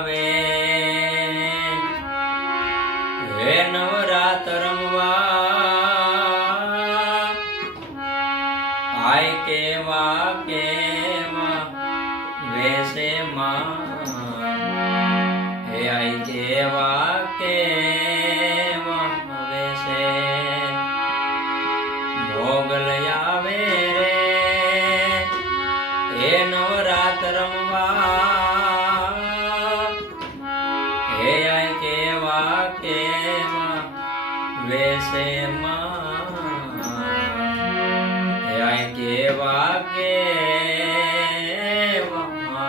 આવે હે નવરાત રમવા આય કેવા કેવા વેશે માં હે આય કેવા કેવા વેશે મોગલ આવે રે હે નવરાત રમવા હે આય કેવા કેવા વેશે માં હે આય કેવા કેવા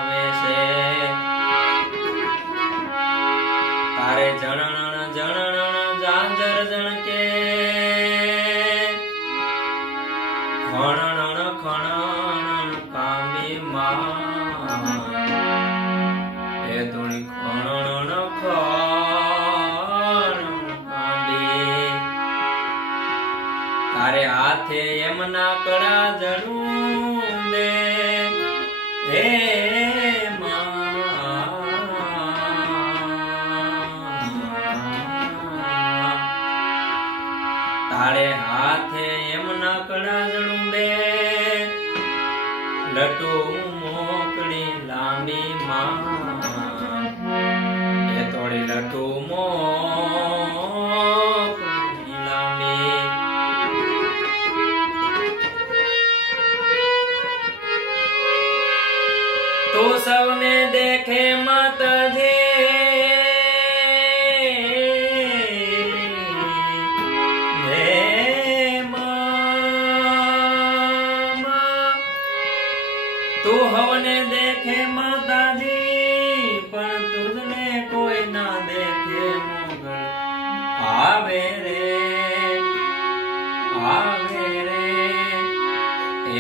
વેશે તારે જણણ જણણ જાંજર જણકે ખણણ ખણણ કામી માં હે ધૂણી ખણણ ખણણ કામી તારે હાથે એમના કડા જણું દે હે તારે હાથે એમના કડા જણું દે લટુ મોકળી લાંબી માં એ તોડી લટુ મોકળી લાંબી તો સૌને દેખે માતાજી તું હવને દેખે માતાજી પણ તુજને કોઈ ના દેખે મોગલ આવે રે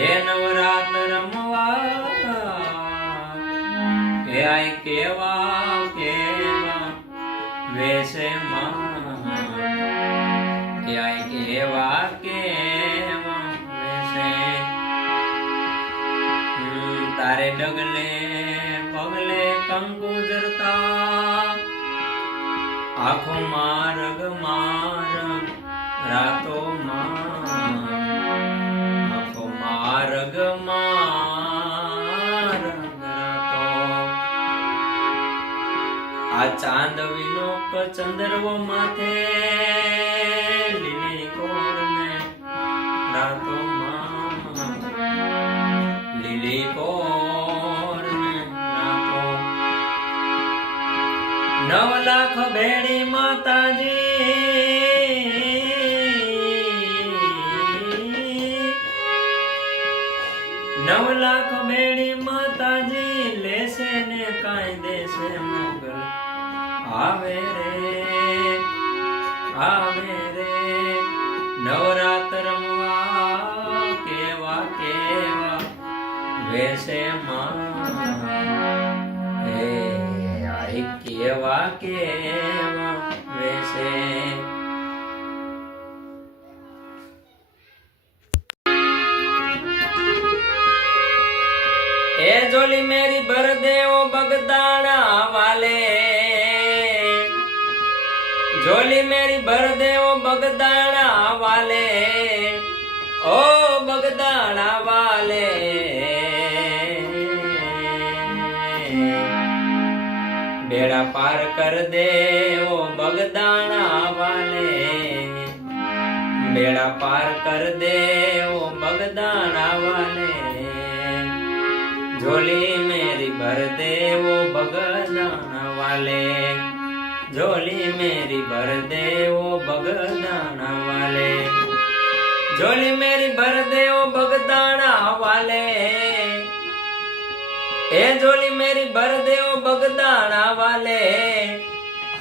એ નવરાત રમવા એ આય કેવા કેવા વેશે માં એ આય કેવા કેવા વેશે તારે ડગલે પગલે કંકુ જરતા આખો માર્ગ માર્ગ રાતો આખો માર્ગ માર્ગ રાતો આ ચાંદવીનો ચંદ્રવો માથે લીલી કોરને રાતો લીલી કોર નાખો 9 લાખ ભેડી માતાજી 9 લાખ ભેડી માતાજી લેશે ને કાઈ દેશે મોગલ આવે રે નવરાત રમવા કેવા કેવા વેશે માં હે આય કેવા કેવા વેશે એ જોલી મેરી ભર દેવો બગદાણા વાલે જોલી મેરી ભર દેવો બગદાણા વાલે ઓ બગદાણા વાલે બેડા પાર કર દે ઓ બગદાણા વાલે બેડા પાર કર દે ઓ બગદાણા વાલે झोली मेरी भर दे वो बगदाना वाले झोली मेरी भर दे वो बगदाना वाले झोली मेरी भर दे वो बगदाना वाले ए झोली मेरी भर दे वो बगदाना वाले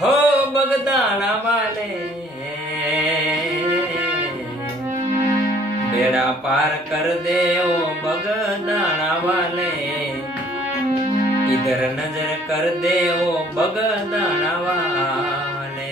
हो बगदाना वाले बेड़ा पार कर दे वो बगदाना वाले इधर नजर कर दे वो बगदाना वाले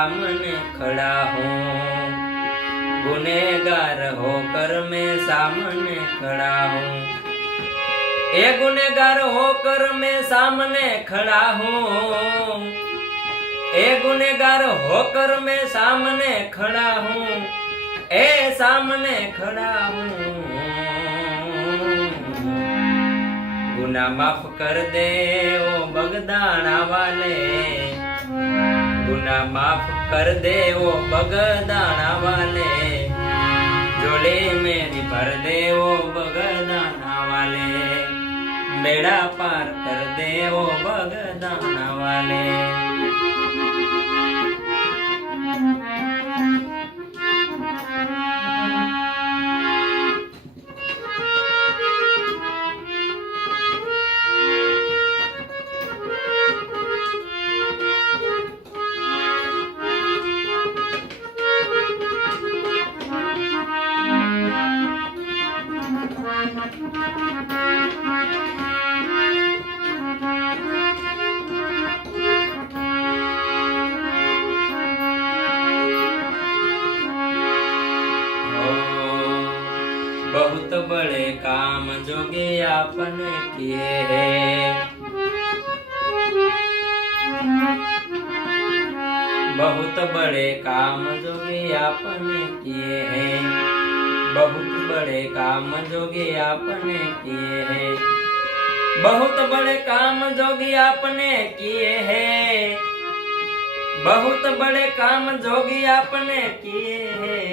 सामने खड़ा हूँ, गुनेगार होकर मैं सामने खड़ा हूँ। ए गुनेगार होकर मैं सामने खड़ा हूँ, ए गुनेगार होकर मैं सामने खड़ा हूँ, ए सामने खड़ा हूँ। गुनाह माफ कर दे ओ बगदाना वाले, गुनाह माफ कर दे ओ बगदाना वाले, झोली मेरी भर दे ओ बगदाना वाले, बेड़ा पार कर दे ओ बगदाना वाले। बहुत बड़े काम जोगे आपने किए हैं, बहुत बड़े काम जोगे आपने किए हैं, बहुत बड़े काम जोगे आपने किए हैं, बहुत बड़े काम जोगी आपने किए हैं, बहुत बड़े काम जोगी आपने किए हैं।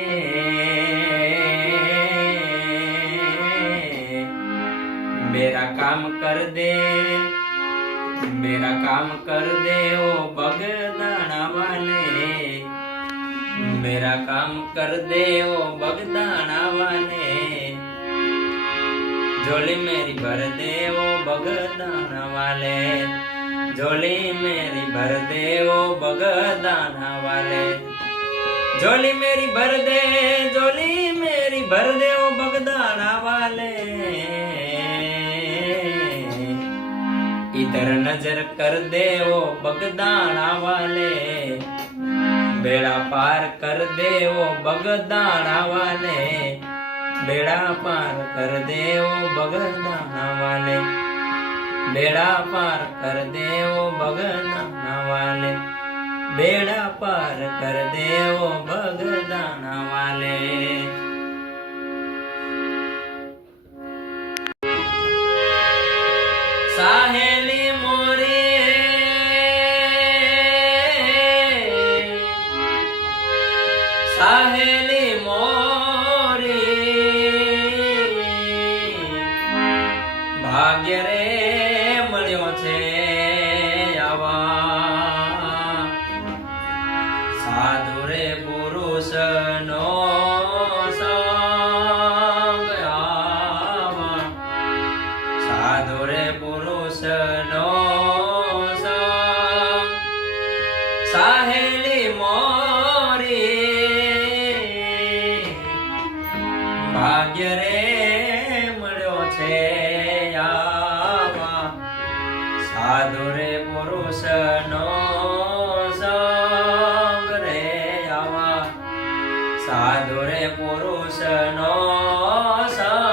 मेरा काम कर दे, मेरा काम कर दे ओ बगदाना वाले, मेरा काम कर दे ओ बगदाना वाले, झोली मेरी भर दे ओ बगदाना वाले, झोली मेरी भर दे ओ बगदाना वाले, झोली मेरी भर दे, झोली मेरी भर दे ओ बगदाना वाले। इधर नजर कर दे ओ बगदाना वाले, बेड़ा पार कर दे ओ बगदाना वाले, बेड़ा पार कर दे ओ बगदाना वाले, बेड़ा पार कर दे ओ बगदाना वाले, बेड़ा पार कर दे ओ बगदाना वाले। साहेली मोरी साहेली मोरी, भाग्य रे मळ्यो छे आवा, साधु रे पुरुष नो संग आवा, साधु रे पुरुष नो संग, साहेली मोरी भाग्य रे मळ्यो छे आवा, साधु रे पुरुष नो संग रे आवा, साधु रे पुरुष नो संग।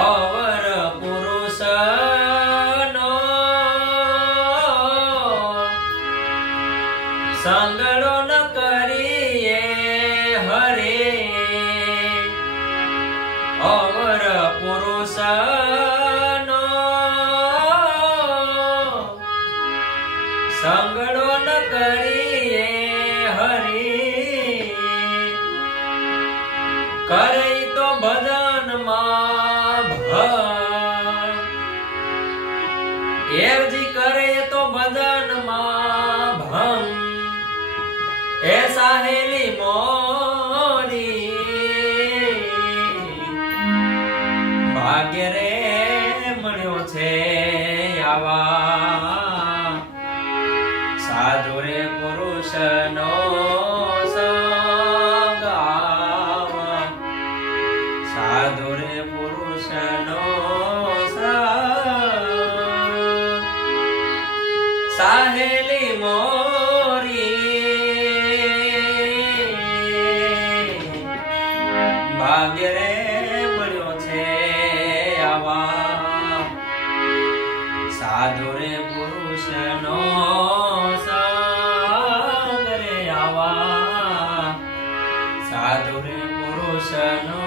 अवर पुरुष नो संगड़ो न करिए हरे, अवर पुरुष नो संगड़ो न करिए हरी, करे तो भजन मा પુરુષનો સંગ આવા સાધુ રે પુરુષનો સંગ સાહેલી મોરી ભાગ્ય રે મળ્યો છે આવા સાધુ રે પુરુષનો સંગ રે આવા સાધુ રે પુરુષનો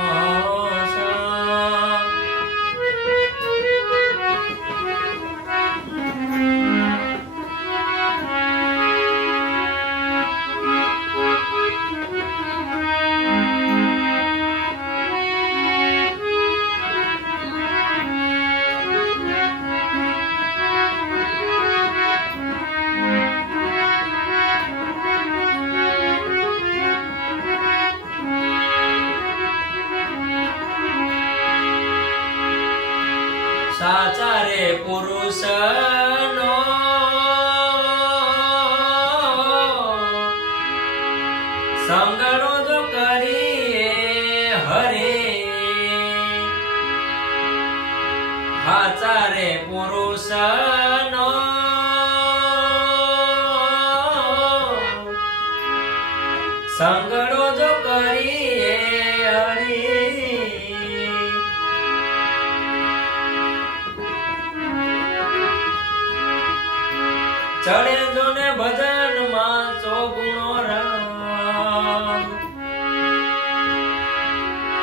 સાચા રે પુરુષનો સંગનો જો કરીએ હરે સાચા રે પુરુષનો સંગનો જો કરીએ હરે ચડે જો ને ભજન માં ચોગુણો રંગ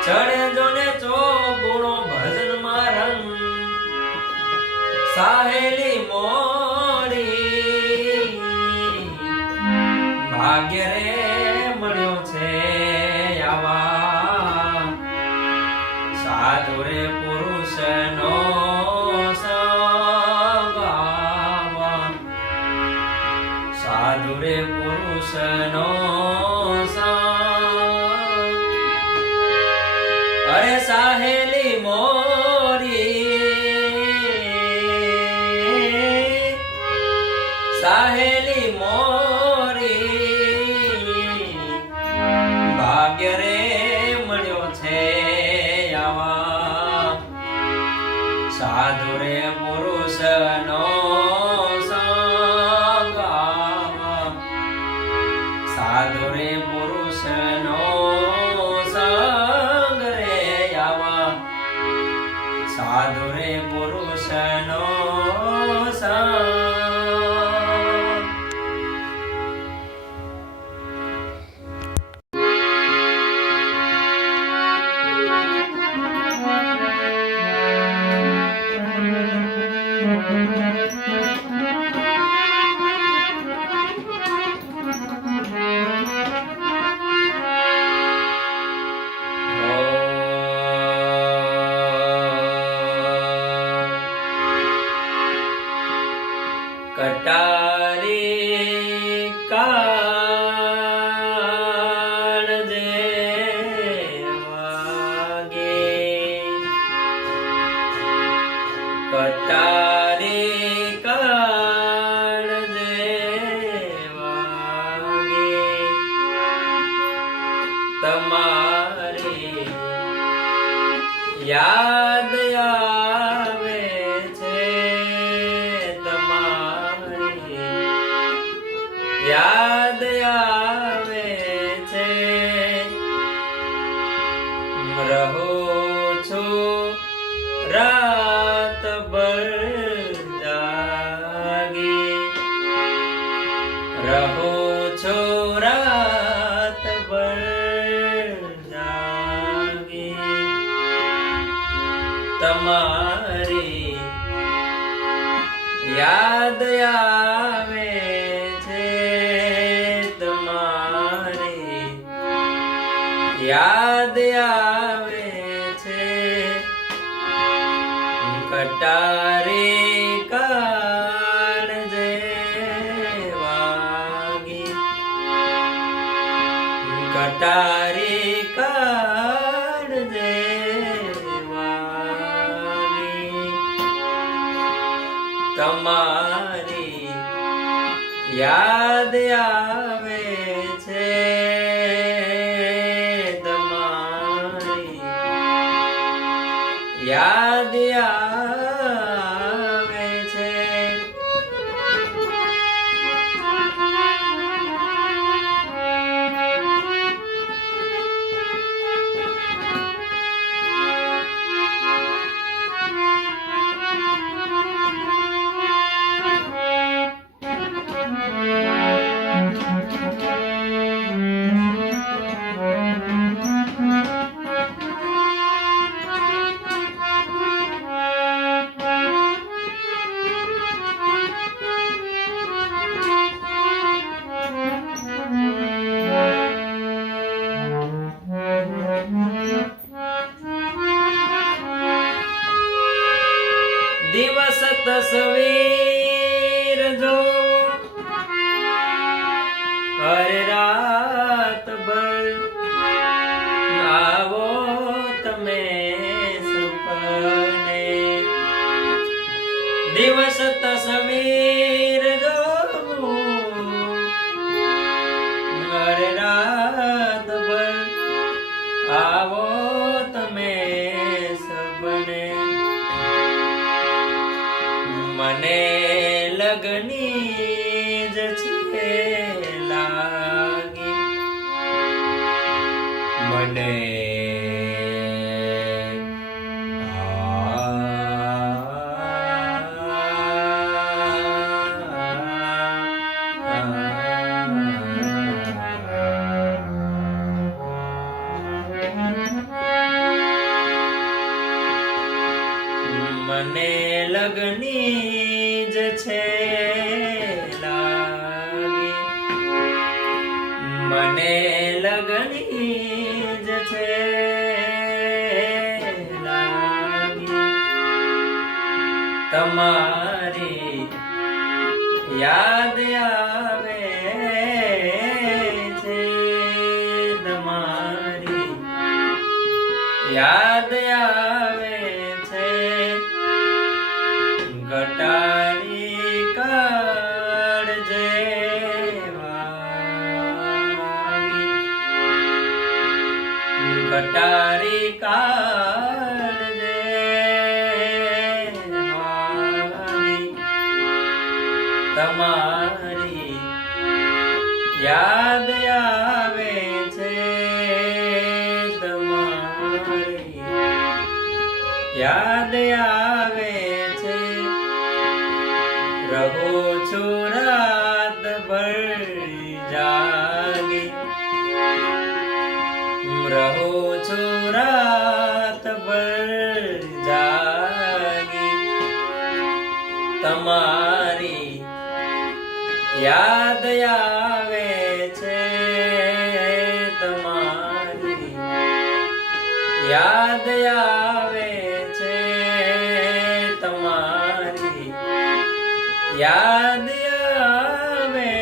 ચડે જો ને ચોગુણો ભજન માં રંગ સાહેલી મોરી ભાગ્ય રે મળ્યો છે આવા સાધુ રે પુરુષનો સાધુ રે પુરુષનો સંગ અરે સાહેલી મોરી સાહેલી મોરી ભાગ્ય રે મળ્યો છે આવા સાધુ રે પુરુષનો સાધુ રે પુરુષનો સંગ રે આવા સાધુ રે પુરુષનો સંગ કટારી કાળજે વાગે કટારી કાળજે વાગે તમારી યાદ આવે છે યાદ આવે છે રહું છું રાત ભર જાગી રહું છું રાત ભર જાગી તમારી યાદ આવે યાદ આવે છે કટારી કાળજે વાગી કટારી કાળજે વાગી તમારી યાદ યાદ આવે છે તમારી, યાદ આવે છે. દિવસ તસવીર જો હર રાત ભર આવો તમે સપને, દિવસ તસવીર જો હર રાત ભર આવો તમે સપને. મને લગની જ છે લાગી, મને મને લગની જ છે લાગી, મને લગની જ છે લાગી. તમારી યાદ આવે છે, તમારી યાદ આવે છે. ગટારી કાળજે વાગી, ગટારી કાળજે વાગી. તમારી યાદ આવે છે, તમારી યાદ આવે છે. રહું છું રાત ભર જાગી, રહું છું રાત ભર જાગી. તમારી યાદ આવે છે, તમારી યાદ આવે છે, તમારી યાદ આવે